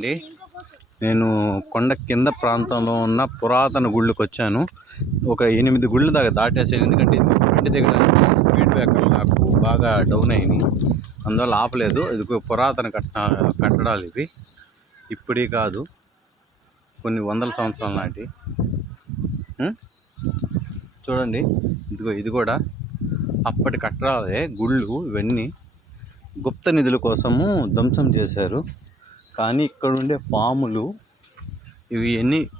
అండి నేను కొండ కింద ప్రాంతంలో ఉన్న పురాతన గుళ్ళకి వచ్చాను. ఒక 8 గుళ్ళు దాకా దాటేసాను. ఎందుకంటే ఇంటి దగ్గర స్పీడ్ బ్రేకర్లు నాకు బాగా డౌన్ అయినాయి, అందువల్ల ఆపలేదు. ఇది పురాతన కట్టడాలు ఇవి, ఇప్పుడే కాదు కొన్ని వందల సంవత్సరాల నాటి. చూడండి, ఇది కూడా అప్పటి కట్టడాలే గుళ్ళు. ఇవన్నీ గుప్త నిధుల కోసము ధ్వంసం చేశారు. కానీ ఇక్కడ ఉండే పాములు ఇవి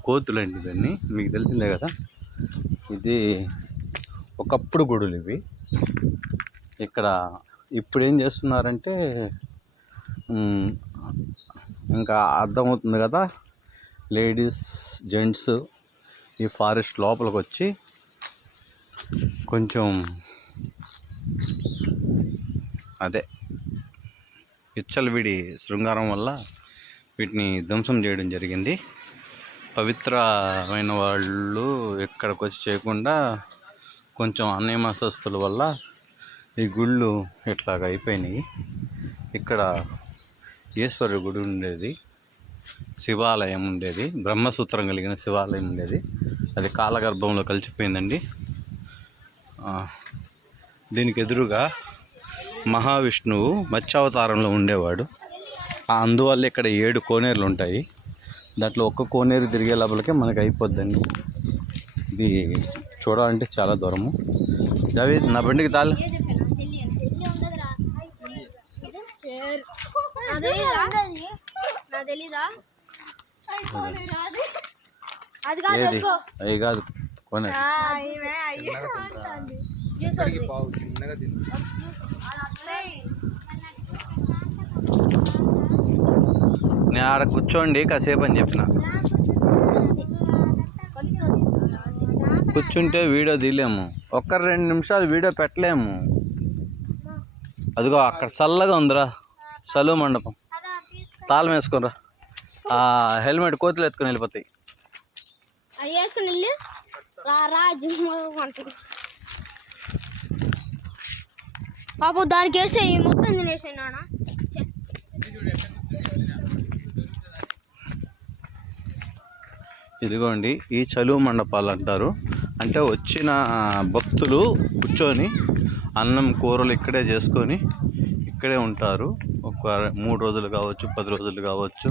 కోతులండి. ఇవన్నీ మీకు తెలిసిందే కదా. ఇది ఒకప్పుడు గుడులు ఇవి. ఇక్కడ ఇప్పుడు ఏం చేస్తున్నారంటే ఇంకా అర్థమవుతుంది కదా, లేడీస్ జెంట్స్ ఈ ఫారెస్ట్ లోపలికి వచ్చి కొంచెం అదే విచ్చలవిడి శృంగారం వల్ల వీటిని ధ్వంసం చేయడం జరిగింది. పవిత్రమైన వాళ్ళు ఎక్కడికి వచ్చి చేయకుండా కొంచెం అన్యమనస్థుల వల్ల ఈ గుళ్ళు ఇట్లాగ అయిపోయినాయి. ఇక్కడ ఈశ్వరుడి గుడి ఉండేది, శివాలయం ఉండేది, బ్రహ్మసూత్రం కలిగిన శివాలయం ఉండేది. అది కాలగర్భంలో కలిసిపోయిందండి. దీనికి ఎదురుగా మహావిష్ణువు మత్స్యావతారంలో ఉండేవాడు. అందువల్ల ఇక్కడ 7 కోనేరులు ఉంటాయి. దాంట్లో ఒక్క కోనేరు తిరిగే లోపలికే మనకి అయిపోద్దండి. ఇది చూడాలంటే చాలా దూరము. జావేద్, నా బండికి తాళ. అవి కాదు కోనేరు. నేను ఆడ కూర్చోండి కాసేపు అని చెప్పిన. కూర్చుంటే వీడియో తీయలేము, 1-2 నిమిషాలు వీడియో పెట్టలేము. అదిగో అక్కడ చల్లగా ఉందిరా, చలువ మండపం. తాళం వేసుకునిరా, ఆ హెల్మెట్ కోతులు ఎత్తుకొని వెళ్ళిపోతాయి. పాపం దానికి వేస్తే మొత్తం తినేసాను. ఇదిగోండి, ఈ చలువ మండపాలు అంటారు. అంటే వచ్చిన భక్తులు కూర్చొని అన్నం కూరలు ఇక్కడే చేసుకొని ఇక్కడే ఉంటారు. ఒక 3 రోజులు కావచ్చు, 10 రోజులు కావచ్చు.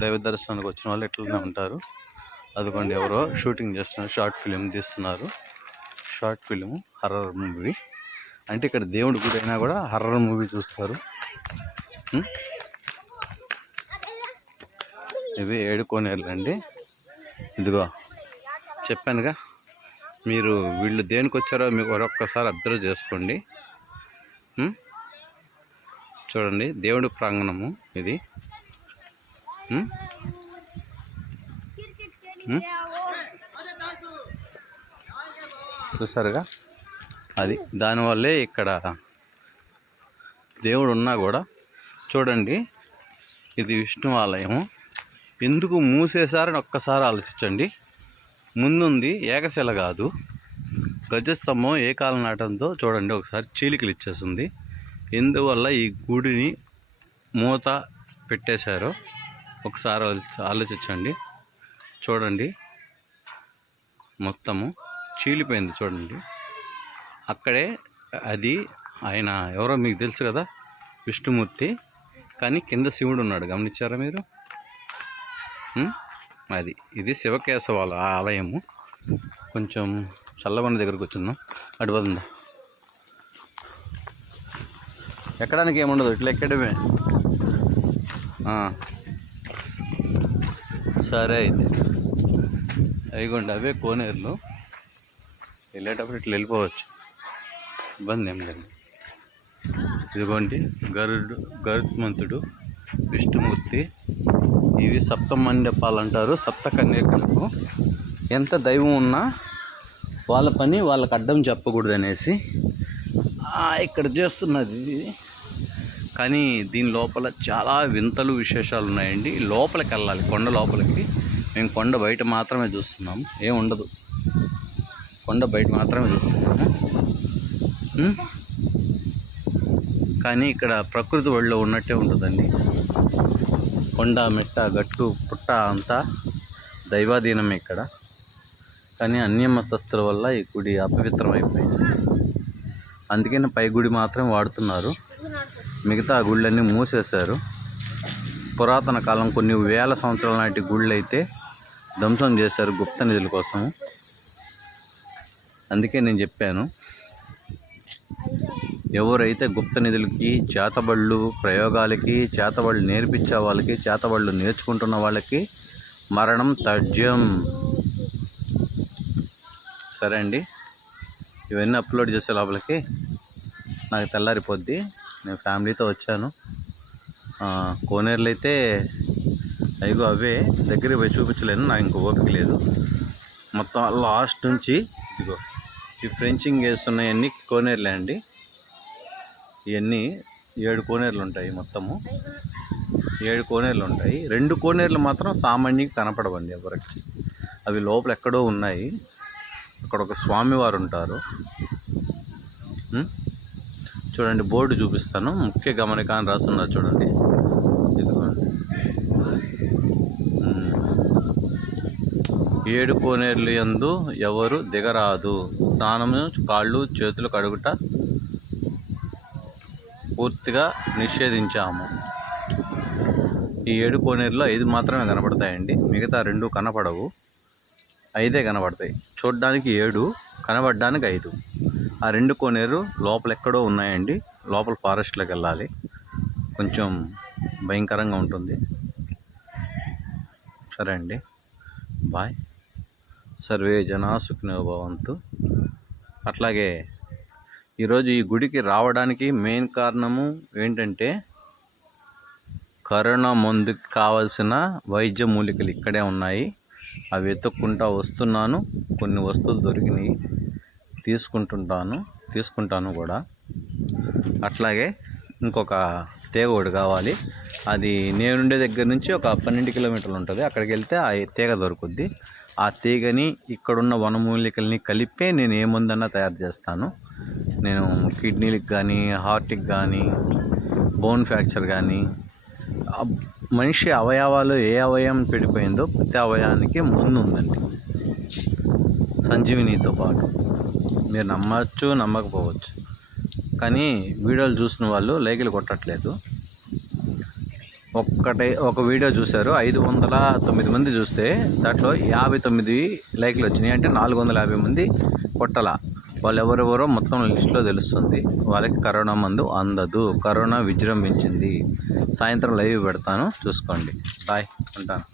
దైవ దర్శనానికి వచ్చిన వాళ్ళు ఇట్లనే ఉంటారు. అదిగోండి, ఎవరో షూటింగ్ చేస్తున్నారు, షార్ట్ ఫిలిం తీస్తున్నారు. Short film horror movie. అంటే ఇక్కడ దేవుడి గుడి అయినా కూడా హర్రర్ మూవీ చూస్తారు. ఇవి 7 కోనేరులు అండి. ఇదిగో చెప్పానుగా, మీరు వీళ్ళు దేనికి వచ్చారో మీకు ఒక్కసారి అబ్జర్వ్ చేసుకోండి. చూడండి, దేవుడి ప్రాంగణము ఇది. చూసారుగా, అది దానివల్లే ఇక్కడ దేవుడు ఉన్నా కూడా చూడండి, ఇది విష్ణు ఆలయము. ఎందుకు మూసేశారని ఒక్కసారి ఆలోచించండి. ముందుంది ఏకశిల కాదు, గజస్తంభం. ఏ కాలం నాటంతో చూడండి, ఒకసారి చీలికలు ఇచ్చేస్తుంది. ఎందువల్ల ఈ గుడిని మూత పెట్టేశారో ఒకసారి ఆలోచించండి. చూడండి, మొత్తము చీలిపోయింది. చూడండి, అక్కడే అది ఆయన ఎవరో మీకు తెలుసు కదా, విష్ణుమూర్తి. కానీ కింద శివుడు ఉన్నాడు, గమనించారా మీరు? అది ఇది శివకేశవాల ఆలయము. కొంచెం చల్లగొండ దగ్గరకు వచ్చిందాం. అటు వస్తుందా, ఎక్కడానికి ఏముండదు, ఇట్లా ఎక్కడమే. సరే అయితే అయిగోండి, అవే కోనేరులు. వెళ్ళేటప్పుడు ఇట్లా వెళ్ళిపోవచ్చు, ఇబ్బంది ఏం లేదు. ఇదిగోండి, గరుత్మంతుడు, విష్ణుమూర్తి. ఇవి సప్త మండపాలు అంటారు, సప్త కన్యకలకు. ఎంత దైవం ఉన్నా వాళ్ళ పని వాళ్ళకి అడ్డం చెప్పకూడదు అనేసి ఇక్కడ చేస్తున్నది ఇది. కానీ దీని లోపల చాలా వింతలు విశేషాలు ఉన్నాయండి. లోపలికి వెళ్ళాలి, కొండ లోపలికి. మేము కొండ బయట మాత్రమే చూస్తున్నాము, ఏం ఉండదు. కొండ బయట మాత్రమే చూస్తున్నాము. కానీ ఇక్కడ ప్రకృతి ఒళ్ళో ఉన్నట్టే ఉంటుందండి. కొండ మెట్ట గట్టు పుట్ట అంతా దైవాధీనమే ఇక్కడ. కానీ అన్య మతస్థుల వల్ల ఈ గుడి అపవిత్రమైపోయింది. అందుకని పై గుడి మాత్రం వాడుతున్నారు, మిగతా గుళ్ళన్నీ మూసేశారు. పురాతన కాలం కొన్ని వేల సంవత్సరాల నాటి గుళ్ళు అయితే ధ్వంసం చేశారు గుప్త నిధుల కోసం. అందుకే నేను చెప్పాను, ఎవరైతే గుప్త నిధులకి, చేతబళ్ళు ప్రయోగాలకి, చేతబళ్ళు నేర్పించే వాళ్ళకి, చేతబళ్ళు నేర్చుకుంటున్న వాళ్ళకి మరణం తథ్యం. సరే అండి, ఇవన్నీ అప్లోడ్ చేసే లోపలికి నాకు తెల్లారిపోద్ది. నేను ఫ్యామిలీతో వచ్చాను. కోనేరులు అయితే అయ్యో అవే దగ్గరికి పోయి చూపించలేను, నాకు ఇంకో ఓపిక లేదు. మొత్తం లాస్ట్ నుంచి ఇదిగో ఈ ఫ్రెంచింగ్ వేస్తున్నాయన్నీ కోనేరులే అండి. ఇవన్నీ 7 కోనేరులు ఉంటాయి, మొత్తము 7 కోనేరులు ఉంటాయి. 2 కోనేరులు మాత్రం సామాన్యంగా కనపడవండి ఎవరికి, అవి లోపల ఎక్కడో ఉన్నాయి. అక్కడ ఒక స్వామివారు ఉంటారు. చూడండి, బోర్డు చూపిస్తాను, ముఖ్య గమనిక అని రాస్తున్నారు చూడండి. ఇదిగోండి, 7 కోనేరులు యందు ఎవరు దిగరాదు, స్నానము కాళ్ళు చేతులు కడుగుట పూర్తిగా నిషేధించాము. ఈ 7 కోనేరులో 5 మాత్రమే కనపడతాయండి, మిగతా 2 కనపడవు. 5 కనపడతాయి. చూడడానికి 7, కనబడడానికి 5. ఆ 2 కోనేరు లోపల ఎక్కడో ఉన్నాయండి, లోపల ఫారెస్ట్లోకి వెళ్ళాలి, కొంచెం భయంకరంగా ఉంటుంది. సరే అండి, బాయ్. సర్వే జనా సుఖినో భవంతు. అట్లాగే ఈరోజు ఈ గుడికి రావడానికి మెయిన్ కారణము ఏంటంటే, కరోనా మందుకి కావాల్సిన వైద్య మూలికలు ఇక్కడే ఉన్నాయి, అవి వెతుక్కుంటా వస్తున్నాను. కొన్ని వస్తువులు దొరికినాయి, తీసుకుంటాను కూడా. అట్లాగే ఇంకొక తీగ ఒకటి కావాలి, అది నేనుండే దగ్గర నుంచి ఒక 12 కిలోమీటర్లు ఉంటుంది. అక్కడికి వెళ్తే ఆ తీగ దొరుకుద్ది. ఆ తీగని ఇక్కడున్న వనమూలికల్ని కలిపే నేను ఏ మందన్నా తయారు చేస్తాను. నేను కిడ్నీలకు కానీ, హార్ట్కి కానీ, బోన్ ఫ్రాక్చర్ కానీ, మనిషి అవయవాలు ఏ అవయవం పెడిపోయిందో ప్రతి అవయవానికి ముందు ఉందండి, సంజీవినితో పాటు. మీరు నమ్మచ్చు, నమ్మకపోవచ్చు, కానీ వీడియోలు చూసిన వాళ్ళు లైకులు కొట్టట్లేదు. ఒక వీడియో చూశారు, 509 మంది చూస్తే దాంట్లో 59 లైకులు వచ్చినాయి. అంటే 450 మంది కొట్టలా. వాళ్ళు ఎవరెవరో మొత్తం లిస్టులో తెలుస్తుంది. వాళ్ళకి కరోనా మందు అందదు, కరోనా విజృంభించింది. సాయంత్రం లైవ్ పెడతాను, చూసుకోండి. బాయ్, ఉంటాను.